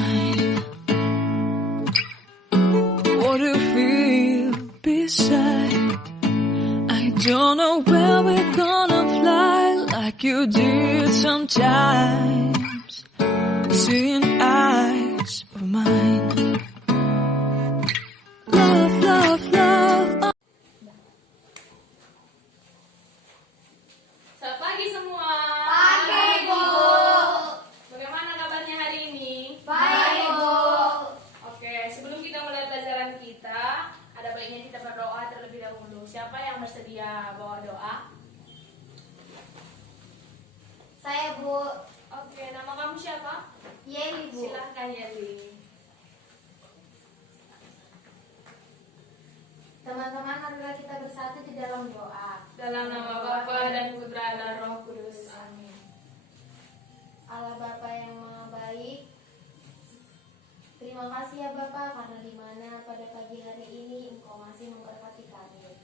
mine. What do you feel beside? I don't know where we're gonna fly like you did sometimes. Seeing eyes of mine. Love, love, love. Selamat pagi semua. Pagi, Bu. Bagaimana kabarnya hari ini? Baik, Bu. Oke, sebelum kita mulai pelajaran kita, ada baiknya kita berdoa terlebih dahulu. Siapa yang bersedia bawa doa? Saya, Bu. Oke, nama kamu siapa? Yeli, Bu. Silahkan Yeli. Teman-teman, marilah kita bersatu di dalam doa. Dalam nama Bapa dan Putra dan Roh Kudus. Amin. Allah Bapa yang Maha Baik, terima kasih ya Bapa karena di mana pada pagi hari ini Engkau masih memberkati kami.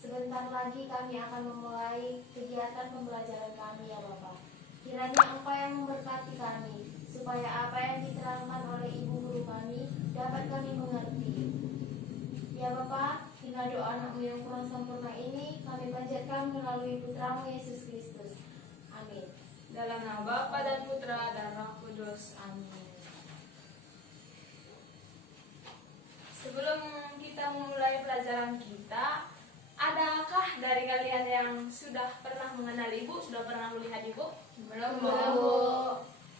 Sebentar lagi kami akan memulai kegiatan pembelajaran kami ya Bapa. Kiranya Engkau yang memberkati kami, supaya apa yang diterangkan oleh Ibu Guru kami dapat kami mengerti. Ya Bapa, hingga doa anakmu yang kurang sempurna ini kami panjatkan melalui putramu Yesus Kristus. Amin. Dalam nama Bapa dan Putra dan Roh Kudus. Amin. Sebelum kita memulai pelajaran kita, adakah dari kalian yang sudah pernah mengenal Ibu? Sudah pernah melihat Ibu? Belum, Bu.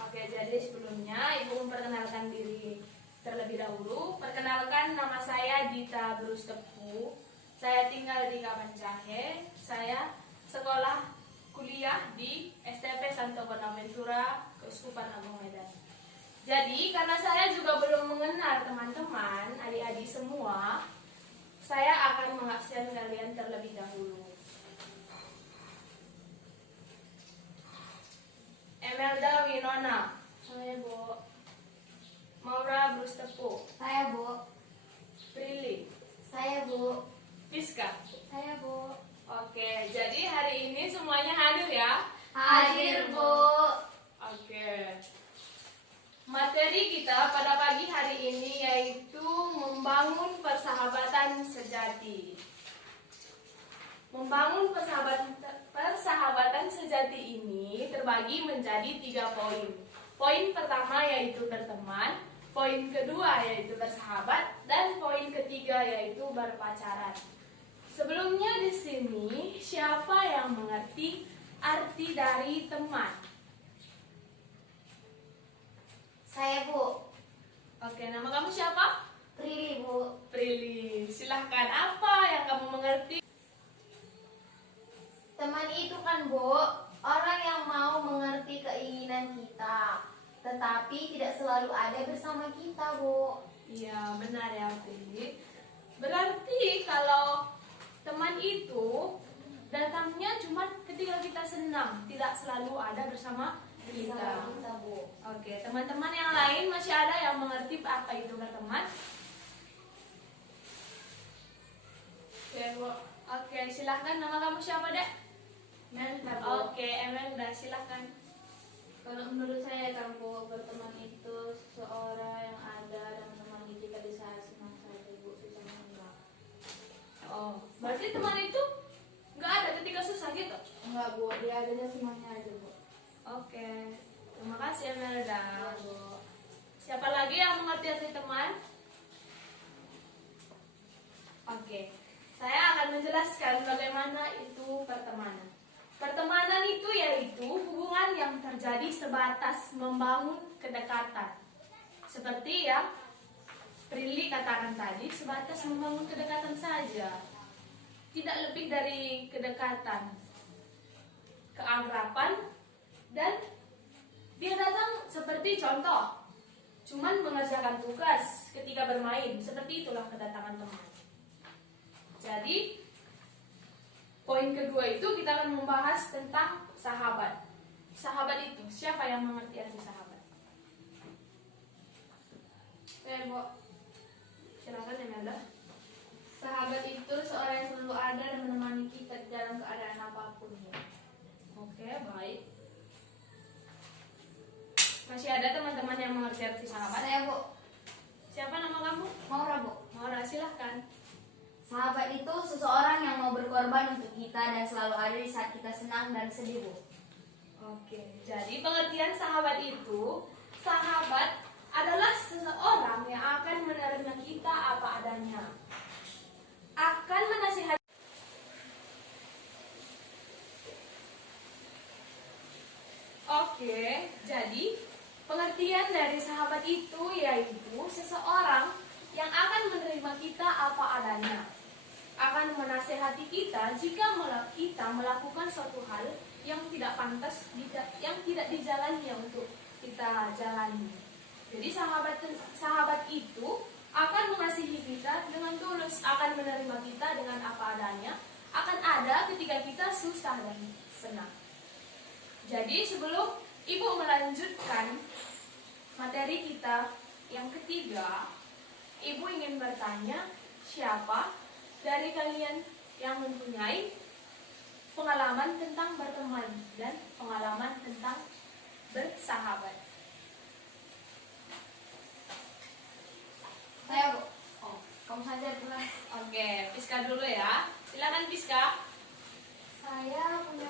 Oke, jadi sebelumnya Ibu memperkenalkan diri terlebih dahulu. Perkenalkan, nama saya Dita Bruce Tepu. Saya tinggal di Kapanjahe. Saya sekolah kuliah di STP Santo Bonaventura, Keuskupan Agung Medan. Jadi, karena saya juga belum mengenal teman-teman, adik-adik semua, saya akan mengabsen kalian terlebih dahulu. Emelda Winona. Saya, Bu. Maura Bruce Tepu. Saya, Bu. Prilly. Saya, Bu. Fiska. Saya, Bu. Oke, jadi hari ini semuanya hadir ya? Hadir, Bu. Oke. Materi kita pada pagi hari ini yaitu membangun persahabatan sejati. Membangun persahabatan sejati ini terbagi menjadi 3 poin. Poin pertama yaitu berteman, poin kedua yaitu bersahabat, dan poin ketiga yaitu berpacaran. Sebelumnya di sini, siapa yang mengerti arti dari teman? Saya, Bu. Oke, nama kamu siapa? Prilly, Bu. Prilly. Silahkan, apa yang kamu mengerti? Teman itu kan, Bu, orang yang mau mengerti keinginan kita, tetapi tidak selalu ada bersama kita, Bu. Iya, benar ya, Prilly. Berarti kalau teman itu datangnya cuma ketika kita senang, tidak selalu ada bersama kita. Bu. Oke, teman-teman yang lain masih ada yang mengerti apa itu berteman? Oke, Bu. Oke, silahkan, nama kamu siapa, Dek? Melda, Bu. Oke, Emelda, silahkan. Kalau menurut saya kan, Bu, berteman itu seseorang yang ada dan menemani kita di saat senang saja, Bu, susah enggak. Oh, berarti teman itu nggak ada ketika susah gitu? Enggak, Bu, dia adanya semuanya aja, Bu. Oke, terima kasih Emelda. Ya, Bu. Siapa lagi yang mengerti arti teman? Oke, saya akan menjelaskan bagaimana itu pertemanan. Pertemanan itu yaitu hubungan yang terjadi sebatas membangun kedekatan. Seperti yang Prilly katakan tadi, sebatas membangun kedekatan saja. Tidak lebih dari kedekatan, keakraban, dan dia datang seperti contoh, cuman mengerjakan tugas ketika bermain. Seperti itulah kedatangan teman. Jadi poin kedua itu kita akan membahas tentang sahabat. Sahabat itu, siapa yang mengerti arti sahabat? Bu. Silakan Emelda. Sahabat itu seorang yang selalu ada dan menemani kita dalam keadaan apapun, Bu. Oke, baik. Masih ada teman-teman yang mengerti arti sahabat? Saya, saat kita senang dan sedih, Bu. Oke, jadi pengertian sahabat itu, sahabat adalah seseorang yang akan menerima kita apa adanya, akan menasihati. Oke, jadi pengertian dari sahabat itu yaitu seseorang yang akan menerima kita apa adanya, akan menasehati kita jika kita melakukan suatu hal yang tidak pantas, yang tidak dijalani untuk kita jalani. Jadi sahabat itu akan mengasihi kita dengan tulus, akan menerima kita dengan apa adanya, akan ada ketika kita susah dan senang. Jadi sebelum Ibu melanjutkan materi kita yang ketiga, Ibu ingin bertanya, siapa dari kalian yang mempunyai pengalaman tentang berteman dan pengalaman tentang bersahabat? Saya, Bu. Oh, kamu saja dulu. Oke, Piska dulu ya. Silakan Piska. Saya punya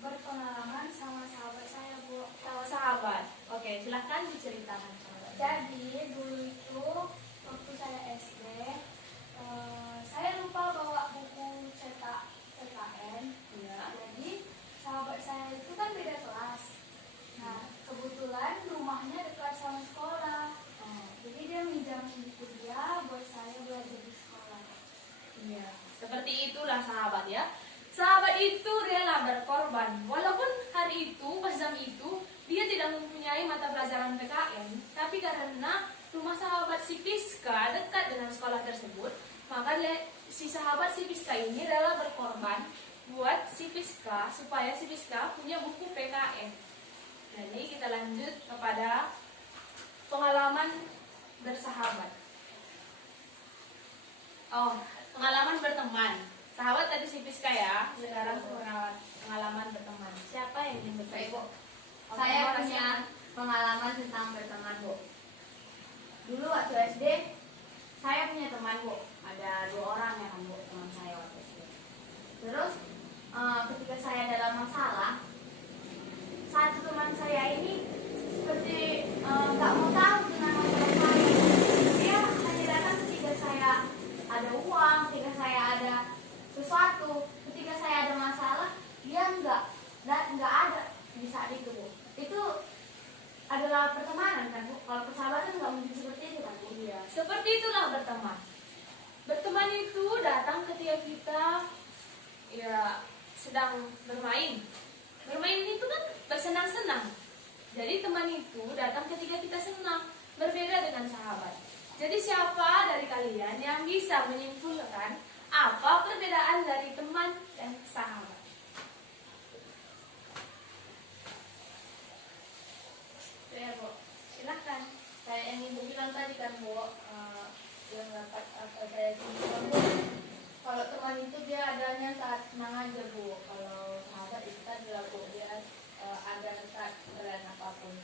berpengalaman sama sahabat saya, Bu. Sama sahabat. Oke, silakan diceritakan. Jadi dulu itu waktu saya SD, saya lupa bawa buku cetak PKN. Ya. Jadi sahabat saya itu kan beda kelas. Nah, kebetulan rumahnya dekat sama sekolah. Jadi dia minjam buku dia buat saya belajar di sekolah. Iya. Seperti itulah sahabat ya. Sahabat itu rela berkorban. Walaupun hari itu, pas jam itu, dia tidak mempunyai mata pelajaran PKN, tapi karena rumah sahabat si Piska dekat dengan sekolah tersebut, maka si sahabat si Piska ini rela berkorban buat si Piska supaya si Piska punya buku PKN. Jadi kita lanjut kepada pengalaman bersahabat. Oh, pengalaman berteman. Sahabat tadi si Piska ya, sekarang pengalaman berteman. Siapa yang ingin bertanya? Ibu, saya punya pengalaman tentang berteman, Bu. Dulu waktu SD, saya punya teman, Bu. Ada 2 orang ya kan, Bu, teman saya waktu SD. Terus ketika saya dalam masalah, satu teman saya ini seperti nggak mau tahu dengan masalah saya. Dia hanya datang ketika saya ada uang, ketika saya ada sesuatu, ketika saya ada masalah, dia nggak ada di saat itu, Bu. Itu adalah pertemanan kan, Bu. Kalau persahabatan nggak mungkin seperti itu kan, Bu. Iya, seperti itulah berteman. Berteman itu datang ketika kita ya sedang bermain. Bermain itu kan bersenang-senang. Jadi teman itu datang ketika kita senang, berbeda dengan sahabat. Jadi siapa dari kalian yang bisa menyimpulkan apa perbedaan dari teman dan sahabat? Saya, Bu. Silahkan. Kayak yang Ibu bilang tadi kan, Bu, yang dapat apa saya simpulkan, Bu. Kalau teman itu dia adanya saat senang aja, Bu. Kalau sahabat itu kan adalah, Bu, dia ada saat kalian apapun.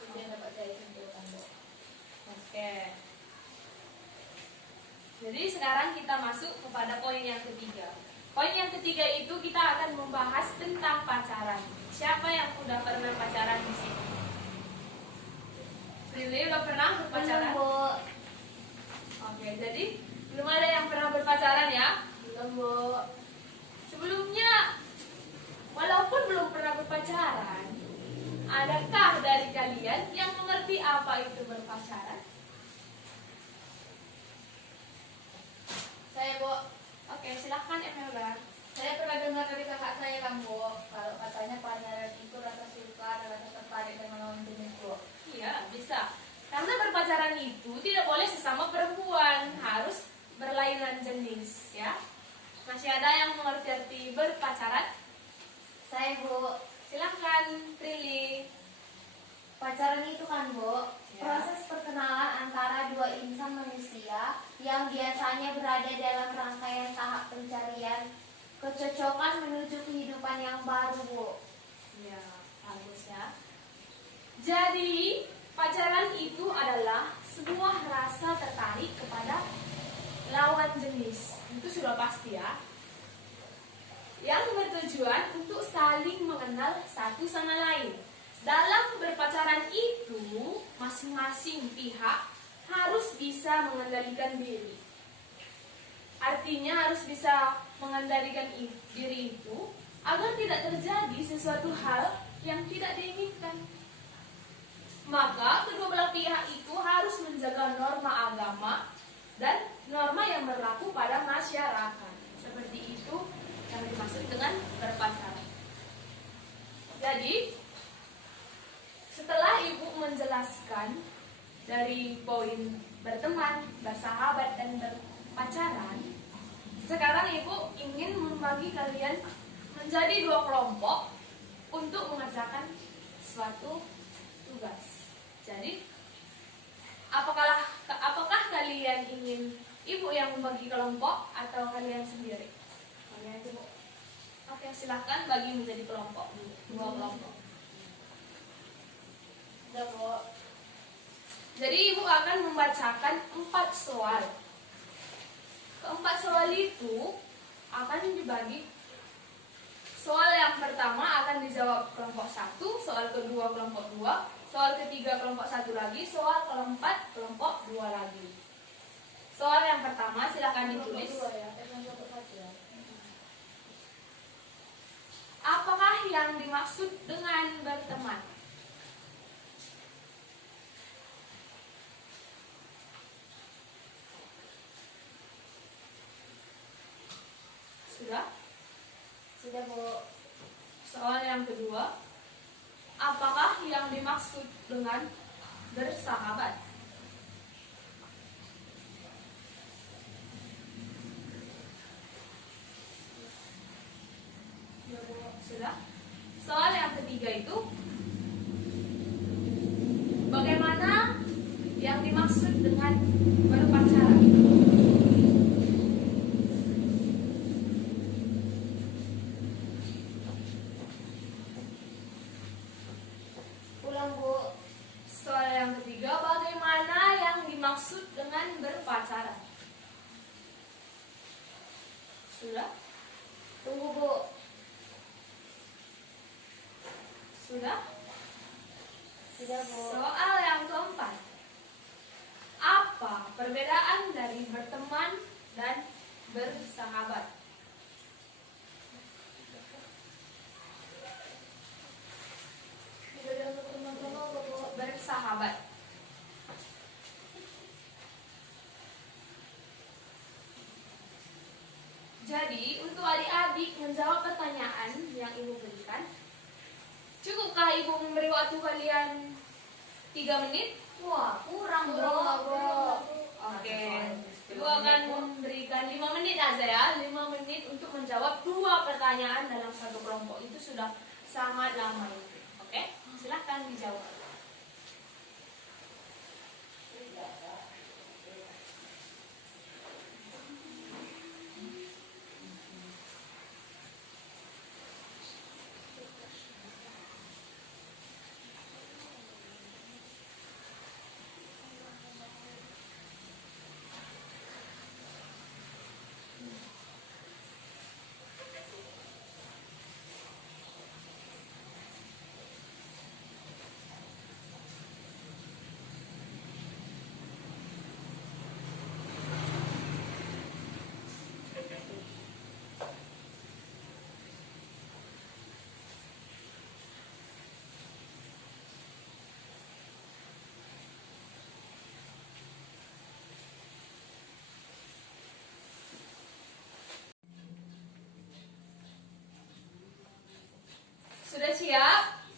Itu yang dapat saya simpulkan, Bu. Oke. Jadi sekarang kita masuk kepada poin yang ketiga. Poin yang ketiga itu kita akan membahas tentang pacaran. Siapa yang udah pernah pacaran di sini? Lili udah pernah berpacaran? Belum, Bu. Oke, jadi belum ada yang pernah berpacaran ya? Belum, Bu. Sebelumnya, walaupun belum pernah berpacaran, adakah dari kalian yang mengerti apa itu berpacaran? Saya, Bu. Oke, silahkan Emelda. Saya pernah dengar dari kakak saya kan, Bu. Kalau katanya pacaran itu rasa suka, ada rasa tertarik dengan lawan jenis, Bu. Iya, bisa. Karena berpacaran itu tidak boleh sesama perempuan, harus berlainan jenis, ya. Masih ada yang mengerti arti berpacaran? Saya, Bu. Silahkan, Prilly. Pacaran itu kan, Bu, Ya. proses perkenalan antara 2 insan manusia yang biasanya berada dalam rangkaian tahap pencarian kecocokan menuju kehidupan yang baru, Bu. Ya, bagus ya. Jadi, pacaran itu adalah sebuah rasa tertarik kepada lawan jenis. Itu sudah pasti ya. yang bertujuan untuk saling mengenal satu sama lain. Dalam berpacaran itu, masing-masing pihak harus bisa mengendalikan diri. Artinya harus bisa mengendalikan diri itu agar tidak terjadi sesuatu hal yang tidak diinginkan. Maka kedua belah pihak itu harus menjaga norma agama dan norma yang berlaku pada masyarakat. Seperti itu yang dimaksud dengan berpacaran. Jadi, setelah Ibu menjelaskan dari poin berteman, bersahabat, dan berpacaran, sekarang Ibu ingin membagi kalian menjadi 2 kelompok untuk mengerjakan suatu tugas. Jadi, apakah kalian ingin Ibu yang membagi kelompok atau kalian sendiri? Kalian aja, Bu. Oke, silahkan bagi menjadi kelompok, 2 kelompok. Udah, Bu. Jadi Ibu akan membacakan 4 soal. Keempat soal itu akan dibagi. Soal yang pertama akan dijawab kelompok 1, soal kedua kelompok 2, soal ketiga kelompok 1 lagi, soal keempat kelompok 2 lagi. Soal yang pertama silakan ditulis. Apakah yang dimaksud dengan berteman? Sudah? Sudah, Bu. Soal yang kedua, apakah yang dimaksud dengan bersahabat? Sudah? Soal yang ketiga itu, bagaimana yang dimaksud dengan berpacaran? Ulang, Bu. Soal yang ketiga, bagaimana yang dimaksud dengan berpacaran? Sudah? Tunggu, Bu. Sudah? Sudah, Bu. Soal yang keempat, apa perbedaan dari berteman dan bersahabat? Bersahabat. Jadi, untuk adik-adik menjawab pertanyaan yang Ibu berikan, cukupkah Ibu memberi waktu kalian 3 menit? Wah, kurang, Bu. Oke. Ibu akan memberikan 5 menit aja ya. 5 menit untuk menjawab 2 pertanyaan dalam satu kelompok. Itu sudah sangat lama itu. Oke? Silahkan dijawab. Sudah siap?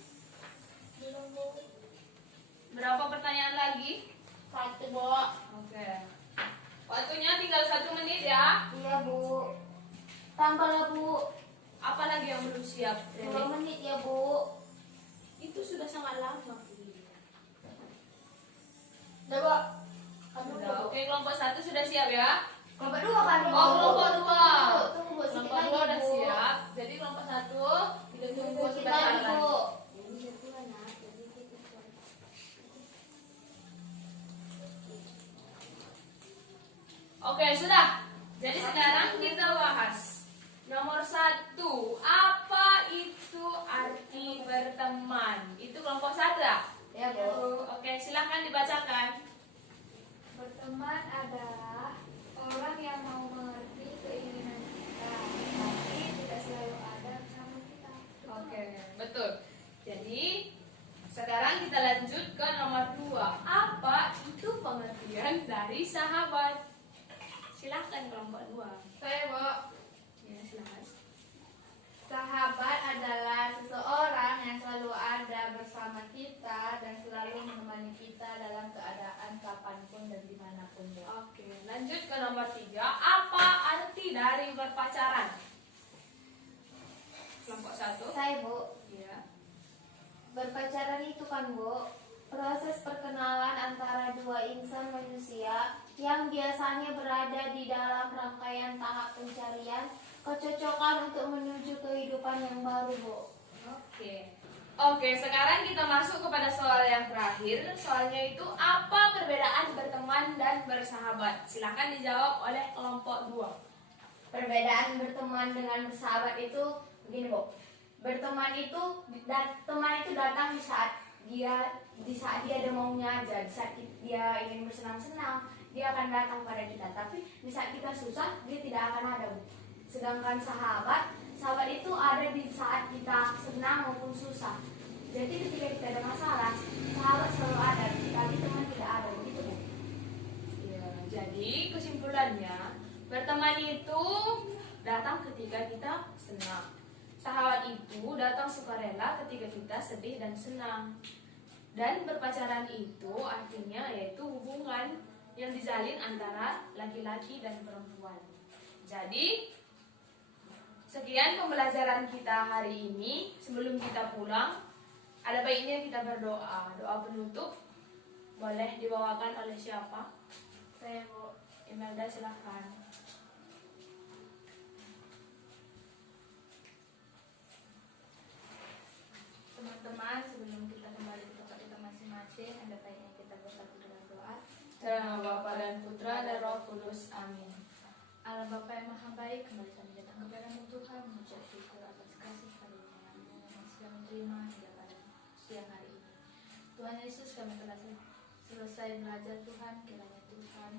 Berapa pertanyaan lagi? 1, Bu. Oke. Waktunya tinggal 1 menit ya. Iya, Bu. Tambahlah, Bu. Apa lagi yang belum siap? 2 menit ya, Bu. Itu sudah sangat lama. Udah, Bu. Sudah. Oke, kelompok 1 sudah siap ya? Kelompok 2 kan, Bu? Oh, kelompok 2. Tunggu, Bu. Sedikit Kelompok 2 lagi, udah Bu. siap. Jadi kelompok 1 kita tunggu Sedikit sebentar lagi, lagi. Bu. Oke, sudah. Jadi sekarang kita bahas Nomor 1, apa itu arti berteman? Itu kelompok 1 ya? Ya, Bu. Oke, silahkan dibacakan. Berteman adalah orang yang mau mengerti keinginan kita, tapi tidak selalu ada bersama kita. Oke, betul. Jadi, sekarang kita lanjut ke nomor 2. Apa itu pengertian dari sahabat? Silahkan kelompok 2. Saya, Bu. Ya, silahkan. Sahabat adalah seseorang yang selalu ada bersama kita dan selalu menemani kita dalam keadaan kapanpun dan dimanapun. Bu. Oke, lanjut ke nomor 3. Apa arti dari berpacaran? Kelompok 1. Saya, Bu. Ya. Berpacaran itu kan, Bu, proses perkenalan antara dua insan manusia yang biasanya berada di dalam rangkaian tahap pencarian kecocokan untuk menuju kehidupan yang baru, Bu. Oke, sekarang kita masuk kepada soal yang terakhir. Soalnya itu apa perbedaan berteman dan bersahabat? Silakan dijawab oleh kelompok 2. Perbedaan berteman dengan bersahabat itu begini, Bu. Berteman itu teman itu datang di saat dia ada maunya aja, di saat dia ingin bersenang-senang, dia akan datang pada kita. Tapi di saat kita susah, dia tidak akan ada, Bu. Sedangkan sahabat itu ada di saat kita senang maupun susah. Jadi ketika kita ada masalah, sahabat selalu ada, tapi teman tidak ada, begitu, Bu. Ya, jadi kesimpulannya, berteman itu datang ketika kita senang. Sahabat itu datang sukarela ketika kita sedih dan senang. Dan berpacaran itu artinya yaitu hubungan yang dijalin antara laki-laki dan perempuan. Jadi, sekian pembelajaran kita hari ini. Sebelum kita pulang, ada baiknya kita berdoa. Doa penutup boleh dibawakan oleh siapa? Saya, Bu. Imelda, silahkan. Teman-teman, sebelum kita kembali ke tempat kita masing-masing, ada baiknya kita bersatu dengan doa. Dalam nama Bapa dan Putra dan Roh Kudus. Amin. Allah Bapa yang Maha Baik, kembali kami datang kepada-Mu Tuhan, mengucap syukur atas kasih karunia-Mu yang sudah menerima hingga pada siang hari ini. Tuhan Yesus, kami telah selesai belajar Tuhan, kiranya Tuhan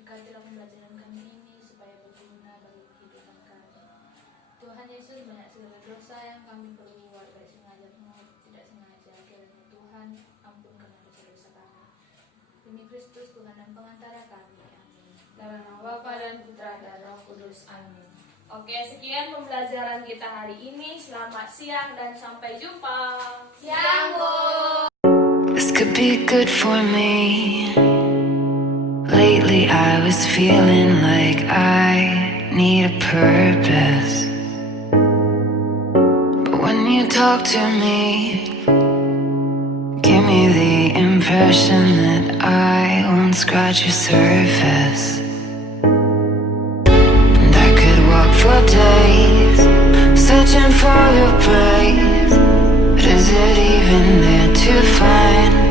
berkatilah pembelajaran kami ini supaya berguna bagi kehidupan kami. Tuhan Yesus, banyak segala dosa yang kami perbuat, baik sengaja maupun tidak sengaja, kiranya Tuhan ampunkan dosa-dosa kami. Demi Kristus Tuhan dan pengantara kami. Amin. Dalam nama Bapa dan Putra dan Roh Kudus. Amin. Oke, sekian pembelajaran kita hari ini. Selamat siang dan sampai jumpa. Siang, Bu. This could be good for me. Lately I was feeling like I need a purpose. But when you talk to me, give me the impression that I won't scratch your surface. And I could walk for days, searching for your praise. But is it even there to find?